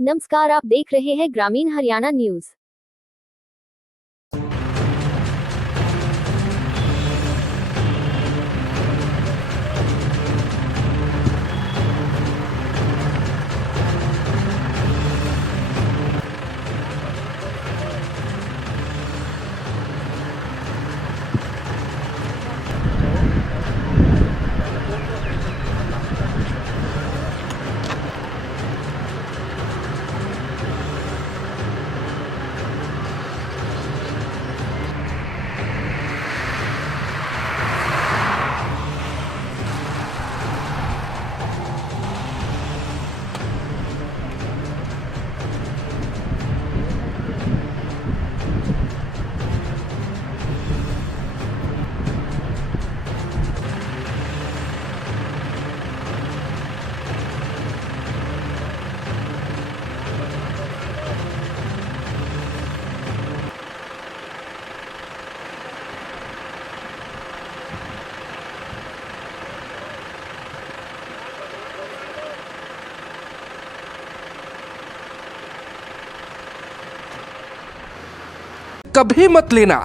नमस्कार, आप देख रहे हैं ग्रामीण हरियाणा न्यूज। कभी मत लेना।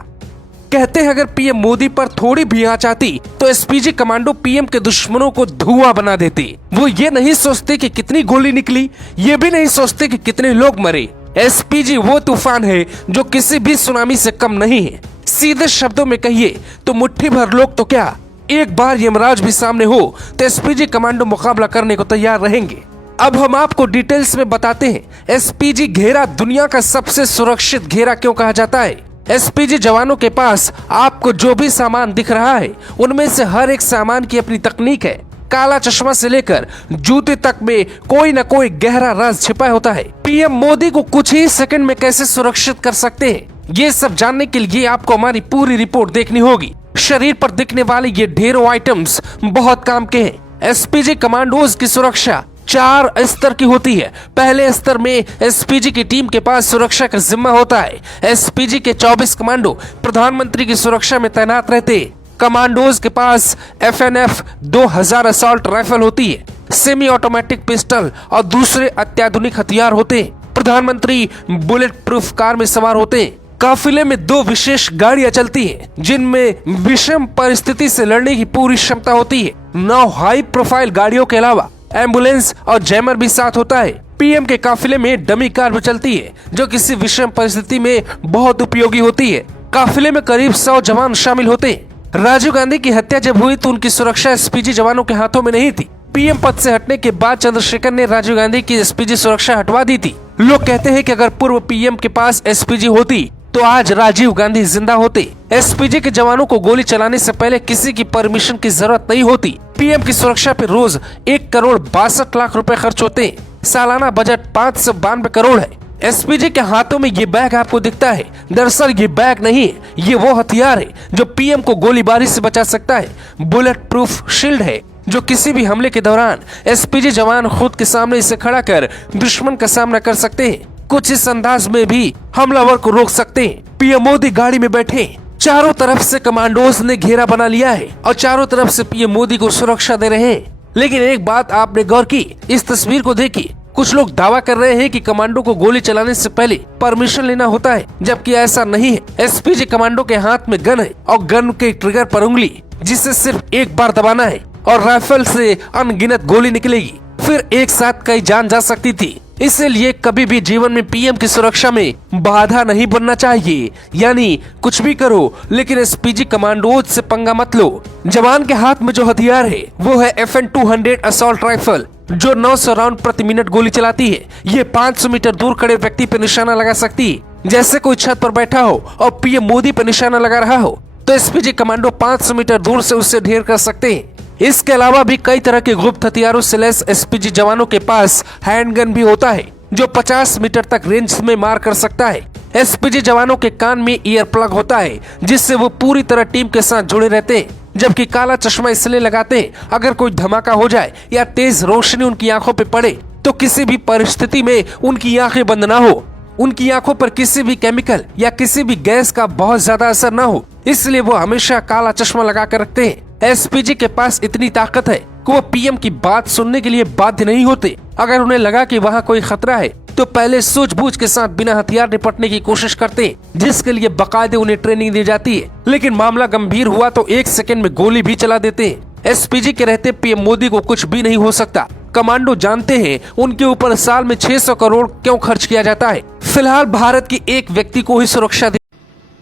कहते हैं अगर पीएम मोदी पर थोड़ी भी आंच आती तो एसपीजी कमांडो पीएम के दुश्मनों को धुआं बना देते। वो ये नहीं सोचते कि कितनी गोली निकली, ये भी नहीं सोचते कि कितने लोग मरे। एसपीजी वो तूफान है जो किसी भी सुनामी से कम नहीं है। सीधे शब्दों में कहिए तो मुट्ठी भर लोग तो क्या, एक बार यमराज भी सामने हो तो एसपीजी कमांडो मुकाबला करने को तैयार रहेंगे। अब हम आपको डिटेल्स में बताते हैं एसपीजी घेरा दुनिया का सबसे सुरक्षित घेरा क्यों कहा जाता है। एसपीजी जवानों के पास आपको जो भी सामान दिख रहा है उनमें से हर एक सामान की अपनी तकनीक है। काला चश्मा से लेकर जूते तक में कोई न कोई गहरा राज छिपा होता है। पीएम मोदी को कुछ ही सेकंड में कैसे सुरक्षित कर सकते हैं, ये सब जानने के लिए आपको हमारी पूरी रिपोर्ट देखनी होगी। शरीर पर दिखने वाले ये ढेरों आइटम्स बहुत काम के हैं। एसपीजी कमांडोज की सुरक्षा 4 स्तर की होती है। पहले स्तर में एसपीजी की टीम के पास सुरक्षा का जिम्मा होता है। एसपीजी के 24 कमांडो प्रधानमंत्री की सुरक्षा में तैनात रहते हैं। कमांडोज के पास FNF 2000 असॉल्ट राइफल होती है, सेमी ऑटोमेटिक पिस्टल और दूसरे अत्याधुनिक हथियार होते हैं। प्रधानमंत्री बुलेट प्रूफ कार में सवार होते हैं। काफिले में 2 विशेष गाड़ियां चलती हैं जिनमें विषम परिस्थिति से लड़ने की पूरी क्षमता होती है। 9 हाई प्रोफाइल गाड़ियों के अलावा एम्बुलेंस और जैमर भी साथ होता है। पीएम के काफिले में डमी कार भी चलती है जो किसी विषम परिस्थिति में बहुत उपयोगी होती है। काफिले में करीब 100 जवान शामिल होते हैं। राजीव गांधी की हत्या जब हुई तो उनकी सुरक्षा एसपीजी जवानों के हाथों में नहीं थी। पीएम पद से हटने के बाद चंद्रशेखर ने राजीव गांधी की एसपीजी सुरक्षा हटवा दी थी। लोग कहते हैं कि अगर पूर्व पीएम के पास एसपीजी होती तो आज राजीव गांधी जिंदा होते। एसपीजी के जवानों को गोली चलाने से पहले किसी की परमिशन की जरूरत नहीं होती। पीएम की सुरक्षा पर रोज 1 करोड़ 62 लाख रुपए खर्च होते हैं। सालाना बजट 592 करोड़ है। एसपीजी के हाथों में ये बैग आपको दिखता है, दरअसल ये बैग नहीं है, ये वो हथियार है जो पीएम को गोलीबारी से बचा सकता है। बुलेट प्रूफ शील्ड है जो किसी भी हमले के दौरान एसपीजी जवान खुद के सामने इसे खड़ा कर दुश्मन का सामना कर सकते हैं। कुछ इस अंदाज में भी हमलावर को रोक सकते हैं। पीएम मोदी गाड़ी में बैठे, चारों तरफ से कमांडोज ने घेरा बना लिया है और चारों तरफ से पीएम मोदी को सुरक्षा दे रहे हैं। लेकिन एक बात आपने गौर की, इस तस्वीर को देखिए, कुछ लोग दावा कर रहे हैं कि कमांडो को गोली चलाने से पहले परमिशन लेना होता है, जबकि ऐसा नहीं है। एसपीजी कमांडो के हाथ में गन है और गन के ट्रिगर पर उंगली, जिसे सिर्फ एक बार दबाना है और राइफल से अनगिनत गोली निकलेगी। फिर एक साथ कई जान जा सकती थी। इसलिए कभी भी जीवन में पीएम की सुरक्षा में बाधा नहीं बनना चाहिए। यानी कुछ भी करो लेकिन एसपीजी कमांडोज से पंगा मत लो। जवान के हाथ में जो हथियार है वो है FN 200 असॉल्ट राइफल जो 900 राउंड प्रति मिनट गोली चलाती है। ये 500 मीटर दूर खड़े व्यक्ति पर निशाना लगा सकती है। जैसे कोई छत पर बैठा हो और पीएम मोदी पर निशाना लगा रहा हो तो एसपीजी कमांडो 500 मीटर दूर से उससे ढेर कर सकते हैं। इसके अलावा भी कई तरह के गुप्त हथियारों से लैस एसपीजी जवानों के पास हैंडगन भी होता है जो 50 मीटर तक रेंज में मार कर सकता है। एसपीजी जवानों के कान में ईयर प्लग होता है जिससे वो पूरी तरह टीम के साथ जुड़े रहते हैं, जबकि काला चश्मा इसलिए लगाते हैं अगर कोई धमाका हो जाए या तेज रोशनी उनकी आंखों पे पड़े तो किसी भी परिस्थिति में उनकी आंखें बंद ना हो, उनकी आंखों पर किसी भी केमिकल या किसी भी गैस का बहुत ज्यादा असर न हो, इसलिए वो हमेशा काला चश्मा लगा कर रखते हैं। एसपीजी के पास इतनी ताकत है कि वो पीएम की बात सुनने के लिए बाध्य नहीं होते। अगर उन्हें लगा कि वहाँ कोई खतरा है तो पहले सूझबूझ के साथ बिना हथियार निपटने की कोशिश करते हैं, जिसके लिए बाकायदे उन्हें ट्रेनिंग दी जाती है। लेकिन मामला गंभीर हुआ तो 1 सेकंड में गोली भी चला देते हैं। एसपीजी के रहते पीएम मोदी को कुछ भी नहीं हो सकता। कमांडो जानते हैं उनके ऊपर साल में 600 करोड़ क्यों खर्च किया जाता है। फिलहाल भारत की एक व्यक्ति को ही सुरक्षा दी।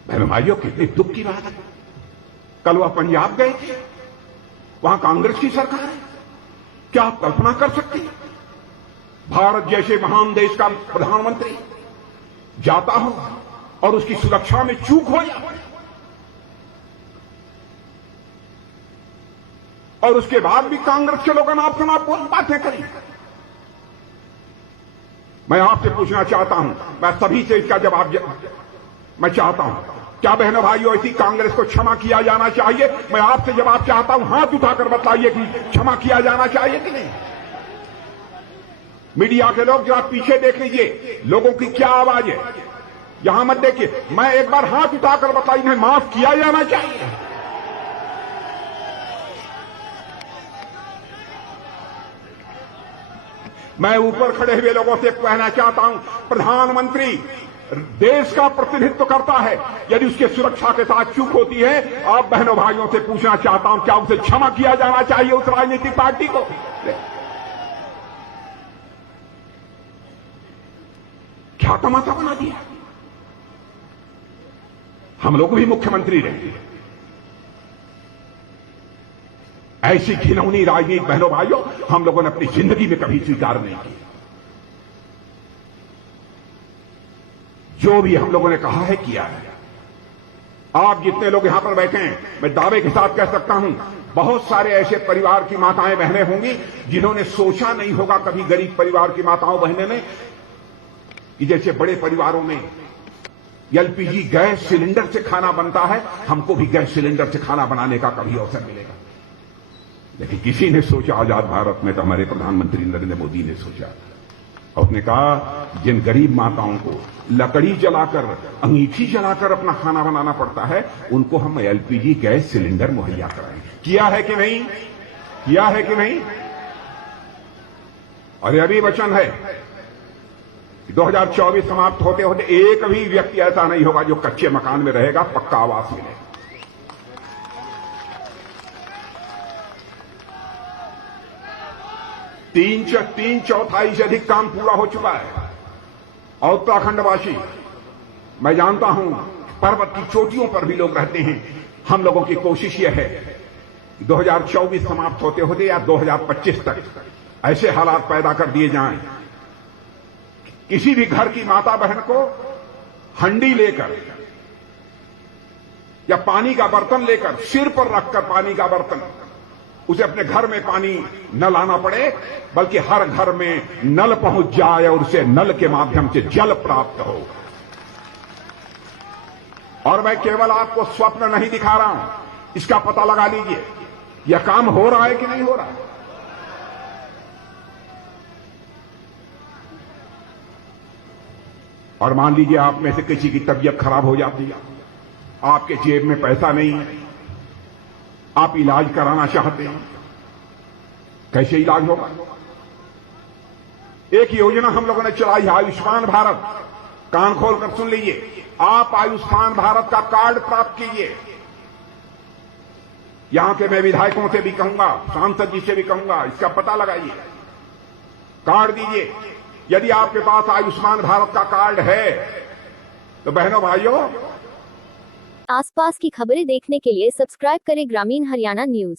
बहनों भाइयों, कितनी दुख की बात है। कल वह पंजाब गए थे, वहां कांग्रेस की सरकार है। क्या आप कल्पना कर सकते हैं, भारत जैसे महान देश का प्रधानमंत्री जाता हो और उसकी सुरक्षा में चूक हो जाए, और उसके बाद भी कांग्रेस के लोग आप बातें करें। मैं आपसे पूछना चाहता हूं, मैं सभी से इसका जवाब मैं चाहता हूं, क्या बहनों भाइयों ऐसी कांग्रेस को क्षमा किया जाना चाहिए? मैं आपसे जवाब चाहता हूं, हाथ उठाकर बताइए कि क्षमा किया जाना चाहिए कि नहीं। मीडिया के लोग जरा पीछे देख लीजिए, लोगों की क्या आवाज है, यहां मत देखिए। मैं एक बार हाथ उठाकर बताइए, माफ किया जाना चाहिए। मैं ऊपर खड़े हुए लोगों से कहना चाहता हूं, प्रधानमंत्री देश का प्रतिनिधित्व करता है, यदि उसके सुरक्षा के साथ चूक होती है, आप बहनों भाइयों से पूछना चाहता हूं, क्या उसे क्षमा किया जाना चाहिए उस राजनीतिक पार्टी को? क्या तमाशा बना दिया। हम लोग भी मुख्यमंत्री रहे, ऐसी घिनौनी राजनीति बहनों भाइयों हम लोगों ने अपनी जिंदगी में कभी स्वीकार नहीं की। जो भी हम लोगों ने कहा है किया है। आप जितने लोग यहां पर बैठे हैं, मैं दावे के साथ कह सकता हूं, बहुत सारे ऐसे परिवार की माताएं बहनें होंगी जिन्होंने सोचा नहीं होगा कभी, गरीब परिवार की माताओं बहनें ने, कि जैसे बड़े परिवारों में एलपीजी गैस सिलेंडर से खाना बनता है, हमको भी गैस सिलेंडर से खाना बनाने का कभी अवसर मिलेगा। लेकिन किसी ने सोचा, आजाद भारत में तो हमारे प्रधानमंत्री नरेंद्र मोदी ने सोचा और उसने कहा, जिन गरीब माताओं को लकड़ी जलाकर, अंगीठी जलाकर अपना खाना बनाना पड़ता है, उनको हम एलपीजी गैस सिलेंडर मुहैया कराएं। किया है कि नहीं? किया है कि नहीं? और यह भी वचन है 2024 समाप्त होते होते एक भी व्यक्ति ऐसा नहीं होगा जो कच्चे मकान में रहेगा, पक्का आवास मिलेगा। तीन चौथाई से अधिक काम पूरा हो चुका है। और उत्तराखंडवासी, मैं जानता हूं पर्वत की चोटियों पर भी लोग रहते हैं। हम लोगों की कोशिश यह है 2024 समाप्त होते होते या 2025 तक ऐसे हालात पैदा कर दिए जाएं, किसी भी घर की माता बहन को हंडी लेकर या पानी का बर्तन लेकर, सिर पर रखकर पानी का बर्तन, उसे अपने घर में पानी न लाना पड़े, बल्कि हर घर में नल पहुंच जाए और उसे नल के माध्यम से जल प्राप्त हो। और मैं केवल आपको स्वप्न नहीं दिखा रहा हूं, इसका पता लगा लीजिए यह काम हो रहा है कि नहीं हो रहा है। और मान लीजिए आप में से किसी की तबीयत खराब हो जाती है, आपके जेब में पैसा नहीं है, आप इलाज कराना चाहते हैं, कैसे इलाज होगा? एक योजना हम लोगों ने चलाई है, आयुष्मान भारत। कान खोलकर सुन लीजिए, आप आयुष्मान भारत का कार्ड प्राप्त कीजिए। यहां के मैं विधायकों से भी कहूंगा, सांसद जी से भी कहूंगा, इसका पता लगाइए, कार्ड दीजिए। यदि आपके पास आयुष्मान भारत का कार्ड है तो बहनों भाइयों, आसपास की खबरें देखने के लिए सब्सक्राइब करें ग्रामीण हरियाणा न्यूज।